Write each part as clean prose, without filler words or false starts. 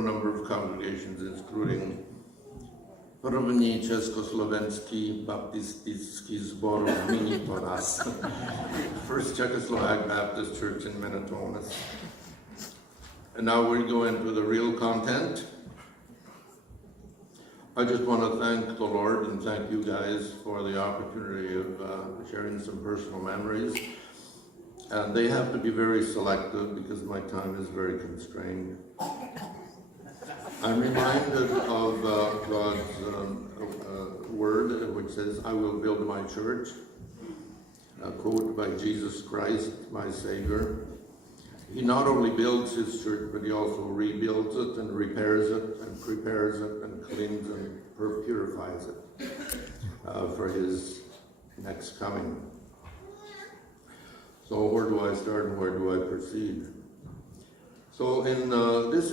number of congregations, including První Československý baptistický sbor v Minitoras, First Czechoslovak Baptist Church in Minitonas. And now we go into the real content. I just want to thank the Lord and thank you guys for the opportunity of sharing some personal memories. And they have to be very selective because my time is very constrained. I'm reminded of God's word, which says, I will build my church, a quote by Jesus Christ, my Savior. He not only builds his church, but he also rebuilds it and repairs it and prepares it and cleans and purifies it for his next coming. So where do I start and where do I proceed? So this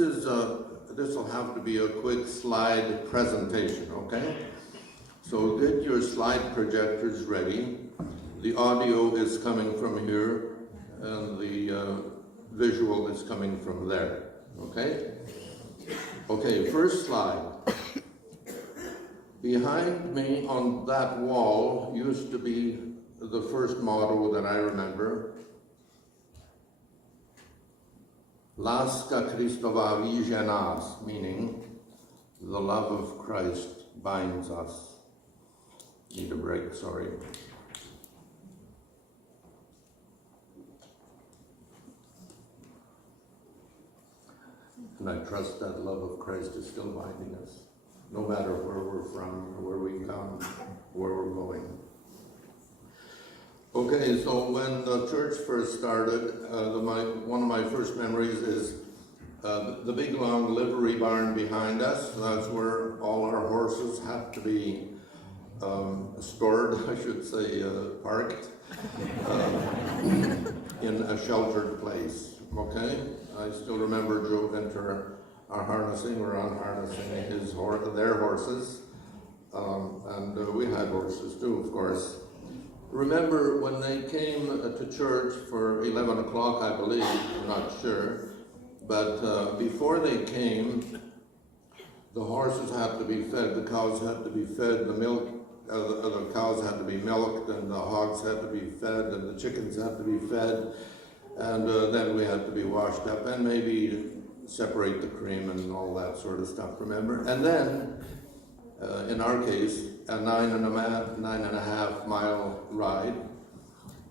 will have to be a quick slide presentation, okay? So get your slide projectors ready. The audio is coming from here, and the visual is coming from there, okay? Okay, first slide. Behind me on that wall used to be the first motto that I remember. Láska Kristova víže nás, meaning the love of Christ binds us. Need a break, sorry. And I trust that love of Christ is still binding us, no matter where we're from, or where we come, where we're going. Okay, so when the church first started, one of my first memories is the big long livery barn behind us. That's where all our horses have to be stored, I should say, parked in a sheltered place, okay? I still remember Joe Vinter harnessing, we're unharnessing their horses, and we had horses too, of course. Remember when they came to church for 11 o'clock, I believe, I'm not sure, but before they came, the horses had to be fed, the cows had to be fed, the cows had to be milked, and the hogs had to be fed, and the chickens had to be fed, and then we had to be washed up, and maybe separate the cream and all that sort of stuff, remember? And then, in our case, a 9.5 mile ride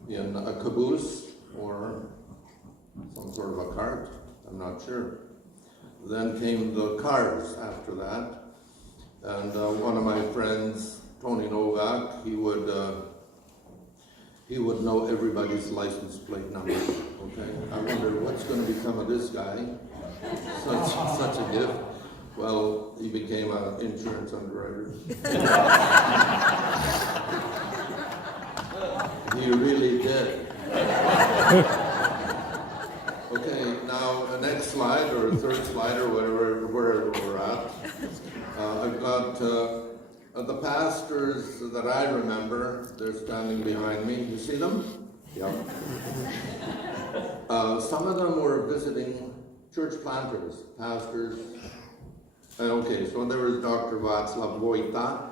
in a caboose or some sort of a cart, I'm not sure. Then came the cars after that, and one of my friends, Tony Novak, he would know everybody's license plate number, okay? I wonder what's going to become of this guy, such a gift. Well, he became an insurance underwriter. He really did. Okay, now the next slide, or third slide, or wherever we're at. I've got the pastors that I remember. They're standing behind me. You see them? Yeah. Some of them were visiting church planters, pastors. Okay, so there was Dr. Václav Vojta,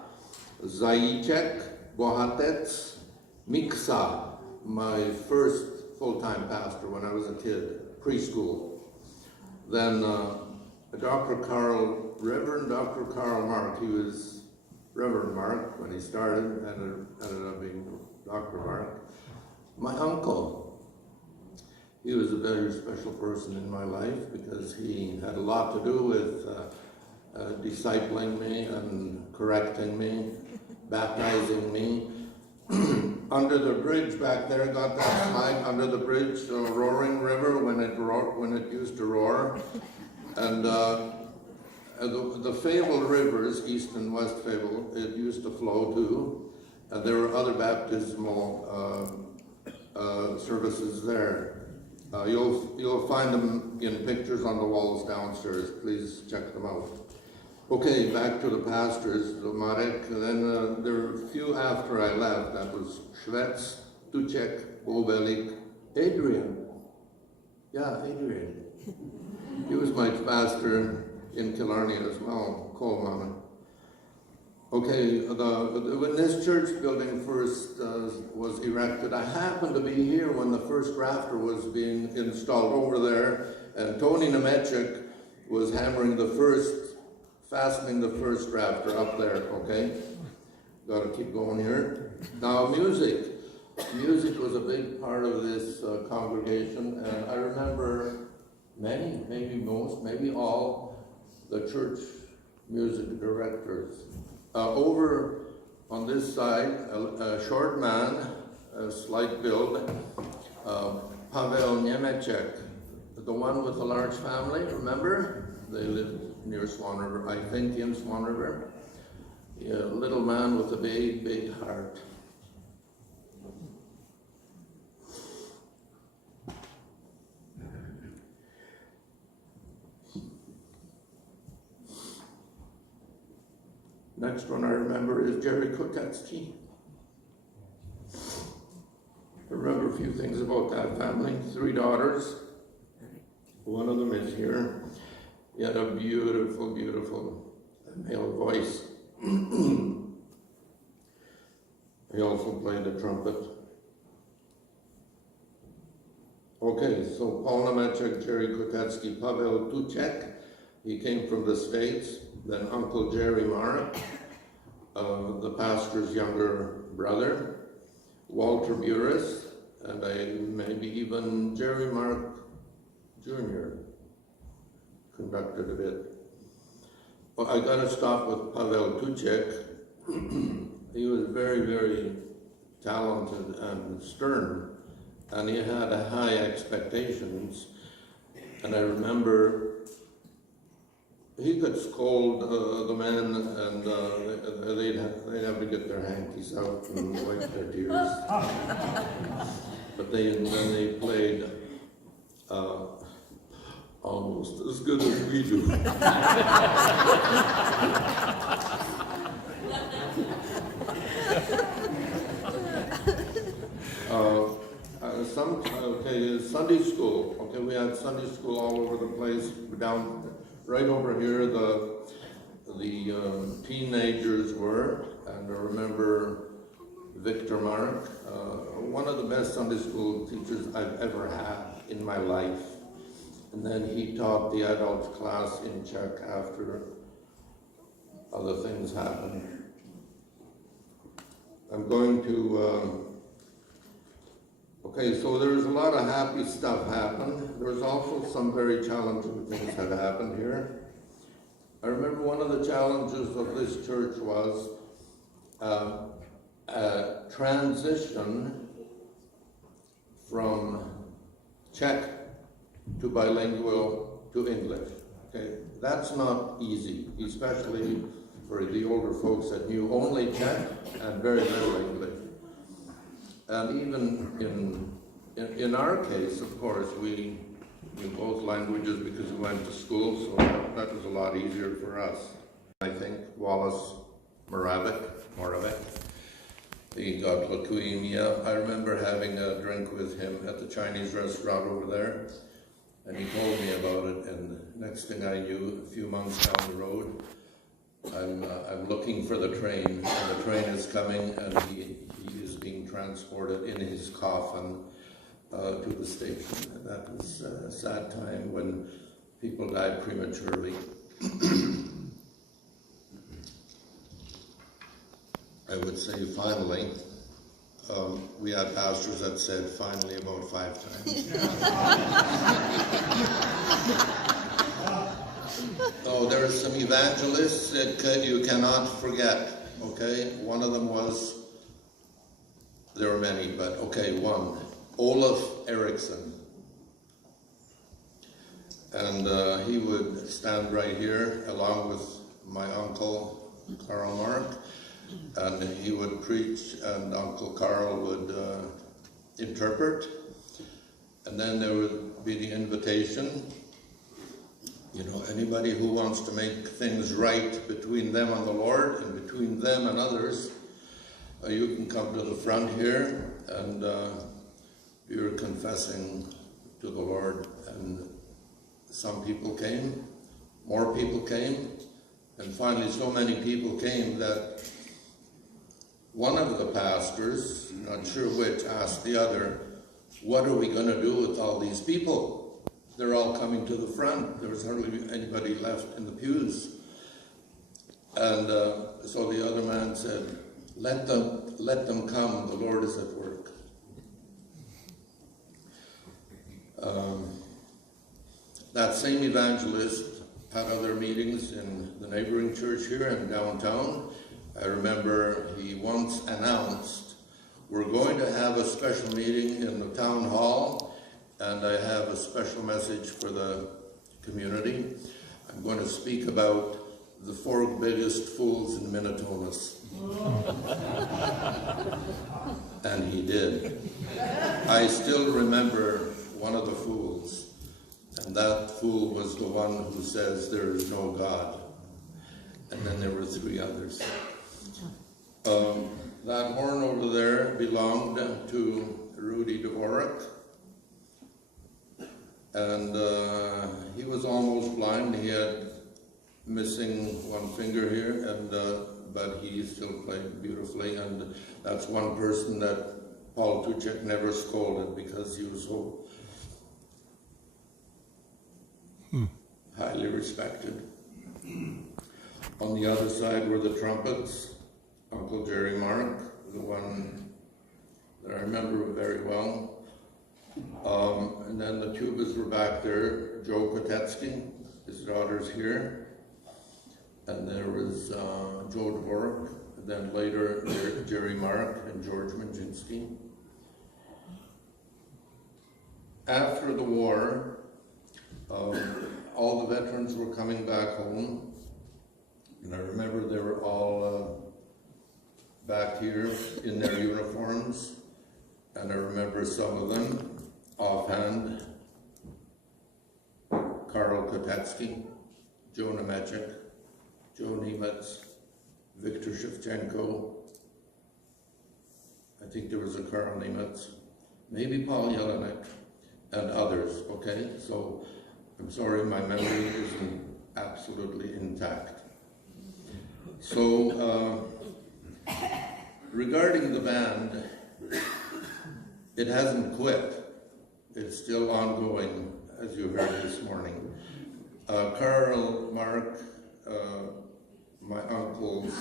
Zajíček, Bohatec, Miksa, my first full-time pastor when I was a kid, preschool. Then Reverend Dr. Karl Mark, he was Reverend Mark when he started, and ended up being Dr. Mark. My uncle, he was a very special person in my life because he had a lot to do with discipling me and correcting me, baptizing me. Under the bridge back there, got that slide under the bridge, the roaring river when it used to roar, and the Fable rivers, East and West Fable, it used to flow too, and there were other baptismal services there. You'll find them in pictures on the walls downstairs. Please check them out. Okay, back to the pastors, the Marek. Then there were a few after I left. That was Švec, Tuček, Bobelik, Adrian. Yeah, Adrian. He was my pastor in Killarney as well, Coleman. Okay, when this church building first was erected, I happened to be here when the first rafter was being installed over there, and Tony Nemechek was fastening the first rafter up there, okay? Got to keep going here. Now, music. Music was a big part of this congregation, and I remember many, maybe most, maybe all, the church music directors. Over on this side, a short man, a slight build, Pavel Nemechek, the one with the large family, remember? They lived near Swan River, I think in Swan River. Yeah, a little man with a big, big heart. Next one I remember is Jerry Kuketsky. I remember a few things about that family. 3 daughters. One of them is here. He had a beautiful, beautiful male voice. He also played the trumpet. Okay, so Paul Nemechek, Jerry Kuketsky, Pavel Tuchek. He came from the States. Then Uncle Jerry Marek, the pastor's younger brother, Walter Buris, and maybe even Jerry Marek Jr. conducted a bit. Well, I got to stop with Pavel Tuchek. He was very, very talented and stern, and he had high expectations. And I remember he could scold the men, and they'd have to get their hankies out and wipe their tears. But then they played almost as good as we do. Sunday school. Okay, we had Sunday school all over the place. Down right over here, the teenagers were, and I remember Victor Marek, one of the best Sunday school teachers I've ever had in my life. And then he taught the adult class in Czech after other things happened. I'm going to, okay, so there's a lot of happy stuff happened. There's also some very challenging things that happened here. I remember one of the challenges of this church was a transition from Czech to bilingual to English. Okay, that's not easy, especially for the older folks that knew only Czech and very little English. And even in our case, of course, we knew both languages because we went to school, so that was a lot easier for us. I think Wallace Moravec, he got leukemia. I remember having a drink with him at the Chinese restaurant over there, and he told me about it, and the next thing I knew, a few months down the road, I'm looking for the train, and the train is coming, and he is being transported in his coffin to the station. And that was a sad time when people died prematurely. I would say finally. We had pastors that said finally about 5 times. Oh, there are some evangelists that you cannot forget, okay? One of them was, there are many, but okay, one, Olaf Eriksson. And he would stand right here along with my uncle, Karl Mark, and he would preach, and Uncle Carl would interpret. And then there would be the invitation. You know, anybody who wants to make things right between them and the Lord, and between them and others, you can come to the front here, and you're confessing to the Lord. And some people came, more people came, and finally so many people came that one of the pastors, not sure which, asked the other, what are we going to do with all these people? They're all coming to the front. There was hardly anybody left in the pews. And so the other man said, let them come, the Lord is at work. That same evangelist had other meetings in the neighboring church here in downtown. I remember he once announced, we're going to have a special meeting in the town hall, and I have a special message for the community. I'm going to speak about the 4 biggest fools in Minitonas. And he did. I still remember one of the fools, and that fool was the one who says there is no God. And then there were 3 others. That horn over there belonged to Rudy Dvorak, and he was almost blind. He had missing one finger here, and but he still played beautifully, and that's one person that Paul Tuchek never scolded because he was so highly respected. On the other side were the trumpets, Uncle Jerry Mark, the one that I remember very well. And then the tubas were back there, Joe Kotetsky, his daughter's here. And there was Joe Dvorak, and then later Jerry Mark and George Manjinsky. After the war, all the veterans were coming back home, and I remember they were all back here in their uniforms, and I remember some of them offhand: Karl Kotetsky, Joe Nemechek, Joe Nemetz, Viktor Shevchenko. I think there was a Karl Nemetz, maybe Paul Jelinek, and others, okay? So I'm sorry, my memory isn't absolutely intact. So regarding the band, it hasn't quit. It's still ongoing, as you heard this morning. Karl Mark, my uncle's,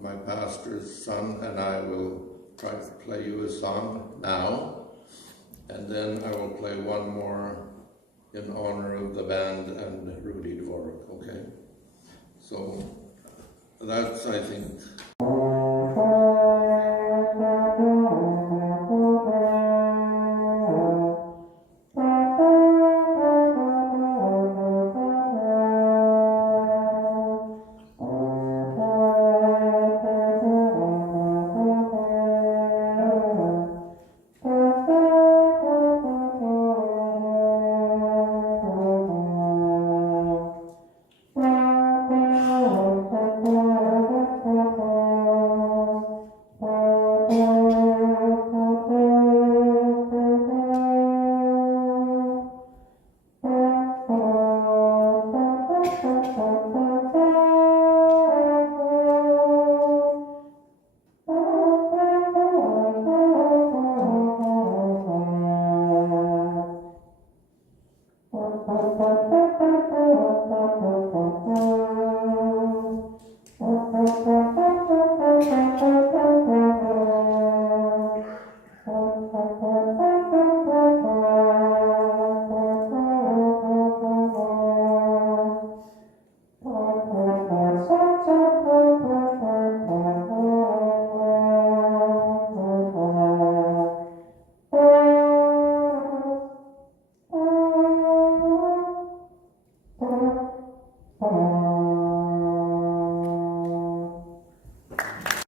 my pastor's son, and I will try to play you a song now, and then I will play one more in honor of the band and Rudy Dvorak, okay? So that's, I think.